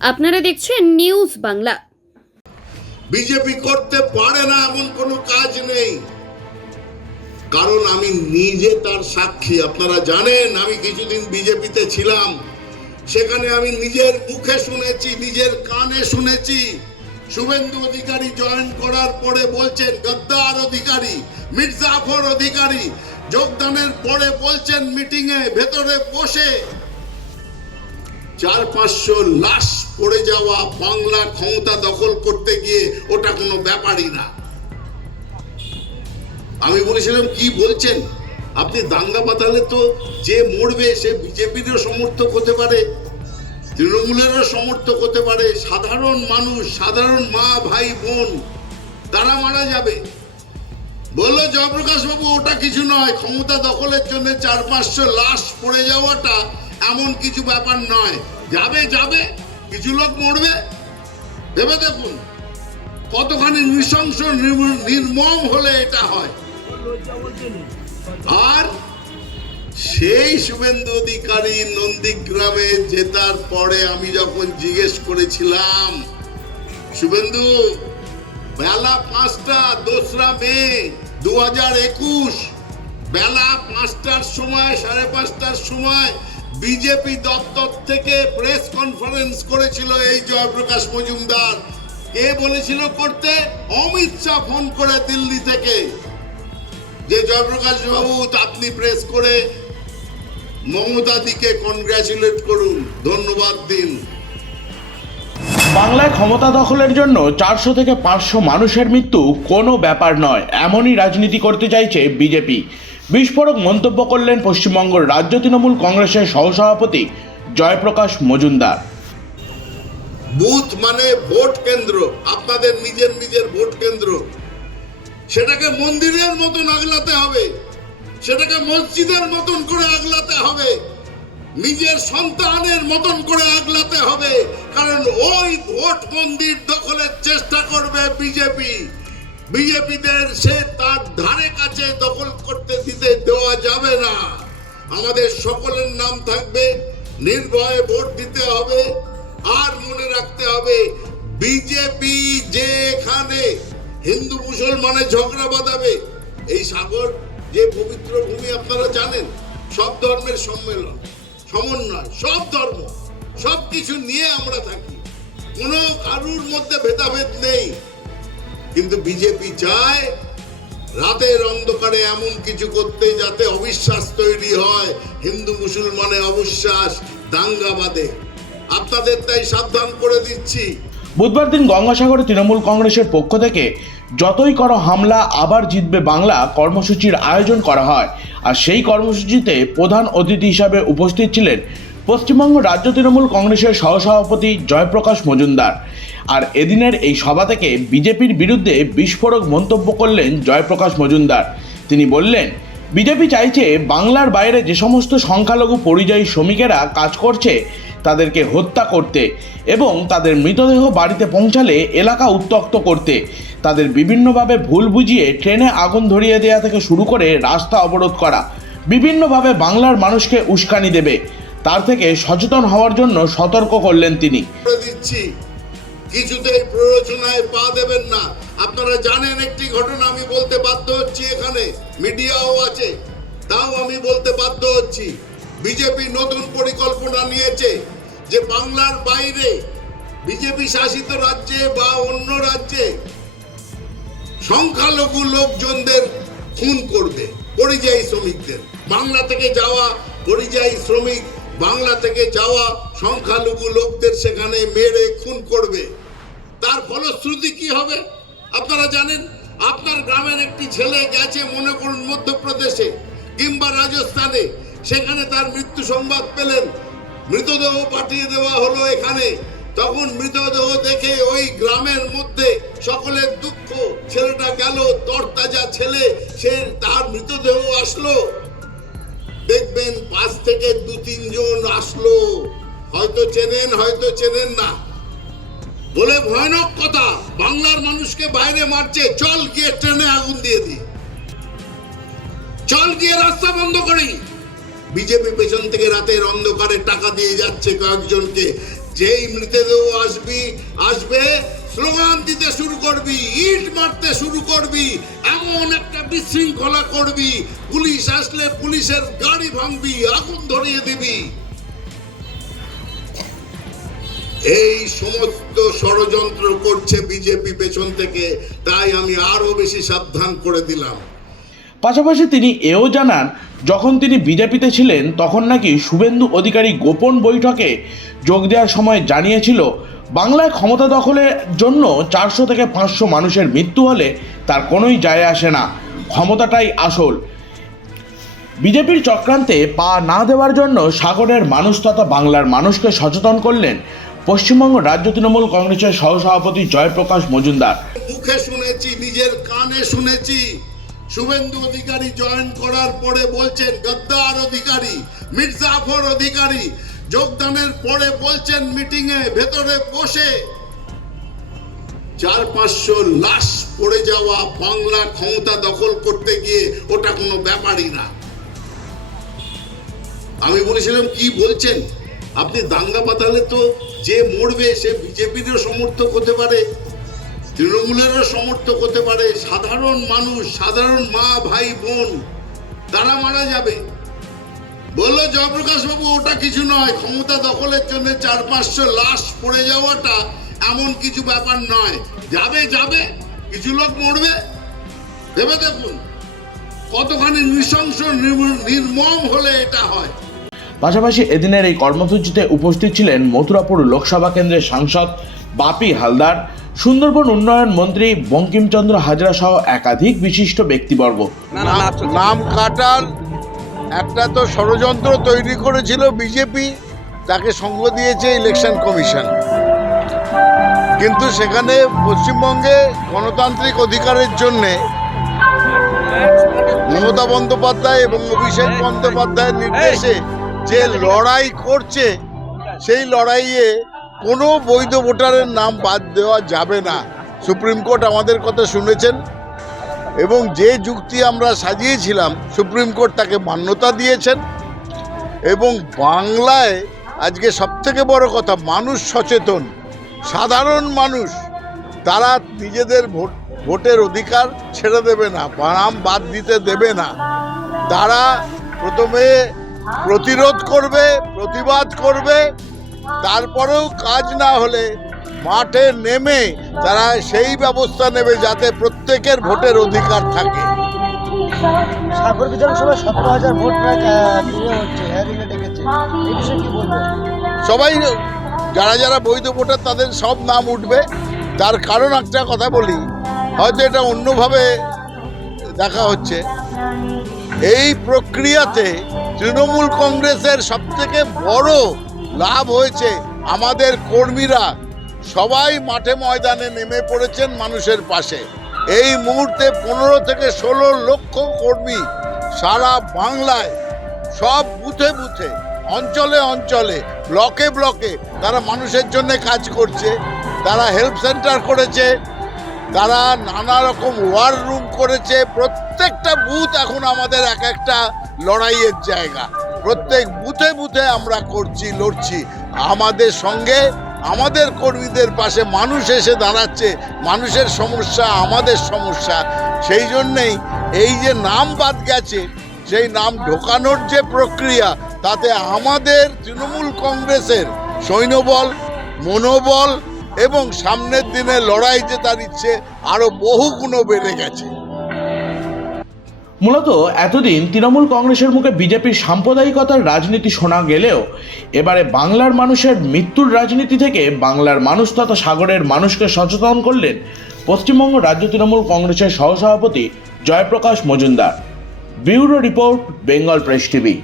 আপনারা দেখছেন news Bangla. BJP করতে পারে না এমন কোনো কাজ নেই, কারণ আমি নিজে তার সাক্ষী। আপনারা জানেন আমি কিছুদিন বিজেপিতে ছিলাম, সেখানে আমি নিজের মুখে শুনেছি, নিজের কানে শুনেছি। শুভেন্দু অধিকারী জয়েন করার পরে বলছেন গদ্দার অধিকারী, মির্জাফর অধিকারী যোগদানের পরে বলছেন মিটিংয়ে ভেতরে বসে 400-500 লাশ পড়ে যাওয়া বাংলা ক্ষমতা দখল করতে গিয়ে ওটা কোনো ব্যাপারই না। আমি বলেছিলাম কি বলছেন আপনি? দাঙ্গা বাঁধালে তো যে মরবে সে বিজেপিরও সমর্থক হতে পারে, তৃণমূলেরও সমর্থক হতে পারে, সাধারণ মানুষ, সাধারণ মা ভাই বোন তারা মারা যাবে। বললো জয়প্রকাশ বাবু ওটা কিছু নয়, ক্ষমতা দখলের জন্য 400-500 লাশ পড়ে যাওয়াটা এমন কিছু ব্যাপার নয়। যাবে যাবে, কিছু লোক মরবে, ভেবে দেখুন কতখানি নৃশংস নির্মম হলে এটা হয়। আর সেই শুভেন্দু অধিকারী নন্দীগ্রামে জেতার পরে আমি যখন জিজ্ঞেস করেছিলাম, শুভেন্দু বেলা 5টা 2রা মে 2021 বেলা 5টার সময় 5:30টার সময় বিজেপি দপ্তর থেকে প্রেস কনফারেন্স করেছিল এই জয়প্রকাশ মজুমদার। কে বলেছিল করতে? অমিত শাহ ফোন করে দিল্লি থেকে যে জয়প্রকাশ বাবু আপনি প্রেস করে মমতাদিকে কনগ্রাচুলেট করুন, ধন্যবাদ দিন। বাংলায় ক্ষমতা দখলের জন্য 400 থেকে 500 মানুষের মৃত্যু কোনো ব্যাপার নয়, এমনই রাজনীতি করতে চাইছে বিজেপি। বিস্ফোরক মন্তব্য করলেন পশ্চিমবঙ্গ রাজ্য তৃণমূল কংগ্রেসের সহসভাপতি জয়প্রকাশ মজুমদার। বুথ মানে ভোট কেন্দ্র, আপনাদের নিজের নিজের ভোট কেন্দ্র, সেটাকে মন্দিরের মতন আগলাতে হবে, সেটাকে মসজিদের মতন করে আগলাতে হবে, নিজের সন্তানের মতন করে আগলাতে হবে। কারণ ওই ভোট মন্দির দখলের চেষ্টা করবে বিজেপি। বিজেপিদের সে তার ধারে কাছে দখল করতে দিতে দেওয়া যাবে না। আমাদের সকলের নাম থাকবে, নির্ভয়ে ভোট দিতে হবে। আর মনে রাখতে হবে বিজেপি যে এখানে হিন্দু মুসলমানের ঝগড়া বাঁধাবে, এই সাগর যে পবিত্র ভূমি আপনারা জানেন, সব ধর্মের সম্মেলন, সমন্বয়, সব ধর্ম সব কিছু নিয়ে আমরা থাকি, কোনো কারুর মধ্যে ভেদাভেদ নেই। কিন্তু বিজেপি চায় রাতের অন্ধকারে এমন কিছু করতে যাতে অবিশ্বাস তৈরি হয়, হিন্দু মুসলমানে অবিশ্বাস, দাঙ্গা বাঁধে। আপনাদের তাই সাবধান করে দিচ্ছি। বুধবার দিন গঙ্গাসাগরে তৃণমূল কংগ্রেসের পক্ষ থেকে যতই করো হামলা আবার জিতবে বাংলা কর্মসূচির আয়োজন করা হয়। আর সেই কর্মসূচিতে প্রধান অতিথি হিসাবে উপস্থিত ছিলেন পশ্চিমবঙ্গ রাজ্য তৃণমূল কংগ্রেসের সহসভাপতি জয়প্রকাশ মজুমদার। আর এদিনের এই সভা থেকে বিজেপির বিরুদ্ধে বিস্ফোরক মন্তব্য করলেন জয়প্রকাশ মজুমদার। তিনি বললেন, বিজেপি চাইছে বাংলার বাইরে যে সমস্ত সংখ্যালঘু পরিযায়ী শ্রমিকেরা কাজ করছে তাদেরকে হত্যা করতে এবং তাদের মৃতদেহ বাড়িতে পৌঁছালে এলাকা উত্তক্ত করতে, তাদের বিভিন্নভাবে ভুল বুঝিয়ে ট্রেনে আগুন ধরিয়ে দেওয়া থেকে শুরু করে রাস্তা অবরোধ করা, বিভিন্নভাবে বাংলার মানুষকে উস্কানি দেবে। তার থেকে সচেতন হওয়ার জন্য সতর্ক করলেন তিনি। কিছুতেই প্ররোচনায় পা দেবেন না। আপনারা জানেন একটি ঘটনা আমি বলতে বাধ্য হচ্ছি, এখানে মিডিয়াও আছে, তাও আমি বলতে বাধ্য হচ্ছি। বিজেপি নতুন পরিকল্পনা নিয়েছে যে বাংলার বাইরে বিজেপি শাসিত রাজ্যে বা অন্য রাজ্যে সংখ্যালঘু লোকজনদের খুন করবে, পরিযায়ী শ্রমিকদের। বাংলা থেকে যাওয়া পরিযায়ী শ্রমিক, বাংলা থেকে যাওয়া সংখ্যালঘু লোকদের সেখানে মেরে খুন করবে। তার ফলশ্রুতি কি হবে আপনারা জানেন। আপনার গ্রামের একটি ছেলে গেছে মনে করুন মধ্যপ্রদেশে কিংবা রাজস্থানে, সেখানে তার মৃত্যু সংবাদ পেলেন, মৃতদেহ পাঠিয়ে দেওয়া হলো এখানে। তখন মৃতদেহ দেখে ওই গ্রামের মধ্যে সকলের দুঃখ, ছেলেটা গেল, তরতাজা ছেলে, সে তার মৃতদেহ আসলো, দেখবেন 5 থেকে 2-3 জন আসলো, হয়তো চেনেন হয়তো চেনেন না, বলে ভয়ানক কথা, বাংলার মানুষকে বাইরে মারছে, চল গিয়ে ট্রেনে আগুন দিয়ে দিই, চল গিয়ে রাস্তা বন্ধ করি। বিজেপি পেছন থেকে রাতের অন্ধকারে টাকা দিয়ে যাচ্ছে কয়েকজনকে যেই মৃতদেহ আসবে স্লোগান দিতে শুরু করবি, ইট মারতে শুরু করবি, এমন একটা বিশৃঙ্খলা করবি, পুলিশ আসলে পুলিশের গাড়ি ভাঙবি, আগুন ধরিয়ে দিবি। এই সমস্ত ষড়যন্ত্র করছে বিজেপি পেছন থেকে, তাই আমি আরো বেশি সাবধান করে দিলাম। পাশাপাশি তিনি এও জানান, যখন তিনি বিজেপিতে ছিলেন তখন নাকি শুভেন্দু অধিকারী গোপন বৈঠকে যোগ দেওয়ার সময় জানিয়েছিল বাংলায় ক্ষমতা দখলের জন্য 400 থেকে 500 মানুষের মৃত্যু হলে তার কোনোই যায় আসে না, ক্ষমতাটাই আসল। বিজেপির চক্রান্তে পা না দেওয়ার জন্য সাগরের মানুষ তথা বাংলার মানুষকে সচেতন করলেন পশ্চিমবঙ্গ রাজ্য তৃণমূল কংগ্রেসের সহসভাপতি জয়প্রকাশ মজুমদার। মুখে শুনেছি, নিজের কানে শুনেছি, শুভেন্দু অধিকারী জয়েন করার পরে বলছেন গদ্দার অধিকারী, মির্জাফর অধিকারী যোগদানের পরে বলছেন মিটিং এ ভেতরে বসে 400-500 লাশ পড়ে যাওয়া বাংলা ক্ষমতা দখল করতে গিয়ে ওটা কোনো ব্যাপারই না। আমি বলেছিলাম কি বলছেন আপনি? দাঙ্গা বাঁধালে তো যে মরবে সে বিজেপিরও সমর্থক হতে পারে, তৃণমূলেরও সমর্থক হতে পারে, সাধারণ মানুষ, সাধারণ মা ভাই বোন তারা মারা যাবে। বললো জয়প্রকাশ বাবু ওটা কিছু নয়, ক্ষমতা দখলের জন্য 400-500 লাশ পড়ে যাওয়াটা এমন কিছু ব্যাপার নয়, যাবে কিছু লোক মরবে। ভেবে দেখুন কতখানি নৃশংস নির্মম হলে এটা হয়। পাশাপাশি এদিনের এই কর্মসূচিতে উপস্থিত ছিলেন মথুরাপুর লোকসভা কেন্দ্রের সাংসদ বাপি হালদার, সুন্দরবন উন্নয়ন মন্ত্রী বঙ্কিমচন্দ্র হাজরা সহ একাধিক বিশিষ্ট ব্যক্তিবর্গ। নাম কাটার একটা তো ষড়যন্ত্র তৈরি করেছিল বিজেপি, তাকে সঙ্গ দিয়েছে ইলেকশন কমিশন, কিন্তু সেখানে পশ্চিমবঙ্গে গণতান্ত্রিক অধিকারের জন্যে মমতা বন্দ্যোপাধ্যায় এবং অভিষেক বন্দ্যোপাধ্যায়ের নির্দেশে যে লড়াই করছে, সেই লড়াইয়ে কোনো বৈধ ভোটারের নাম বাদ দেওয়া যাবে না। সুপ্রিম কোর্ট আমাদের কথা শুনেছেন এবং যে যুক্তি আমরা সাজিয়েছিলাম সুপ্রিম কোর্ট তাকে মান্যতা দিয়েছেন। এবং বাংলায় আজকে সবথেকে বড় কথা, মানুষ সচেতন, সাধারণ মানুষ তারা নিজেদের ভোটের অধিকার ছেড়ে দেবে না, নাম বাদ দিতে দেবে না। তারা প্রথমে প্রতিরোধ করবে, প্রতিবাদ করবে, তারপরেও কাজ না হলে মাঠে নেমে তারা সেই ব্যবস্থা নেবে যাতে প্রত্যেকের ভোটের অধিকার থাকে। সাগর বিধানসভায় 17,000 ভোট প্রায় হচ্ছে, ডেকেছে, এই বিষয়ে কি বলবেন? সবাই যারা যারা বৈধ ভোটার তাদের সব নাম উঠবে। তার কারণ একটা কথা বলি, হয়তো এটা অন্যভাবে দেখা হচ্ছে। এই প্রক্রিয়াতে তৃণমূল কংগ্রেসের সবথেকে বড় লাভ হয়েছে, আমাদের কর্মীরা সবাই মাঠে ময়দানে নেমে পড়েছেন মানুষের পাশে। এই মুহূর্তে 15 থেকে 16 লক্ষ কর্মী সারা বাংলায় সব বুথে বুথে, অঞ্চলে অঞ্চলে, ব্লকে ব্লকে তারা মানুষের জন্য কাজ করছে। তারা হেল্প সেন্টার করেছে, তারা নানা রকম ওয়ার রুম করেছে। প্রত্যেকটা বুথ এখন আমাদের এক একটা লড়াইয়ের জায়গা। প্রত্যেক বুথে বুথে আমরা লড়ছি। আমাদের সঙ্গে আমাদের কর্মীদের পাশে মানুষ এসে দাঁড়াচ্ছে, মানুষের সমস্যা আমাদের সমস্যা। সেই জন্যেই এই যে নাম বাদ গেছে, সেই নাম ঢোকানোর যে প্রক্রিয়া, তাতে আমাদের তৃণমূল কংগ্রেসের সৈন্যবল, মনোবল এবং সামনের দিনে লড়াই জেতার ইচ্ছে আরো বহু গুণ বেড়ে গেছে। মূলত এতদিন তৃণমূল কংগ্রেসের মুখে বিজেপির সাম্প্রদায়িকতার রাজনীতি শোনা গেলেও এবারে বাংলার মানুষের মৃত্যুর রাজনীতি থেকে বাংলার মানুষ তথা সাগরের মানুষকে সচেতন করলেন পশ্চিমবঙ্গ রাজ্য তৃণমূল কংগ্রেসের সহসভাপতি Jayprakash Majumdar. Bureau report, Bengal press TV.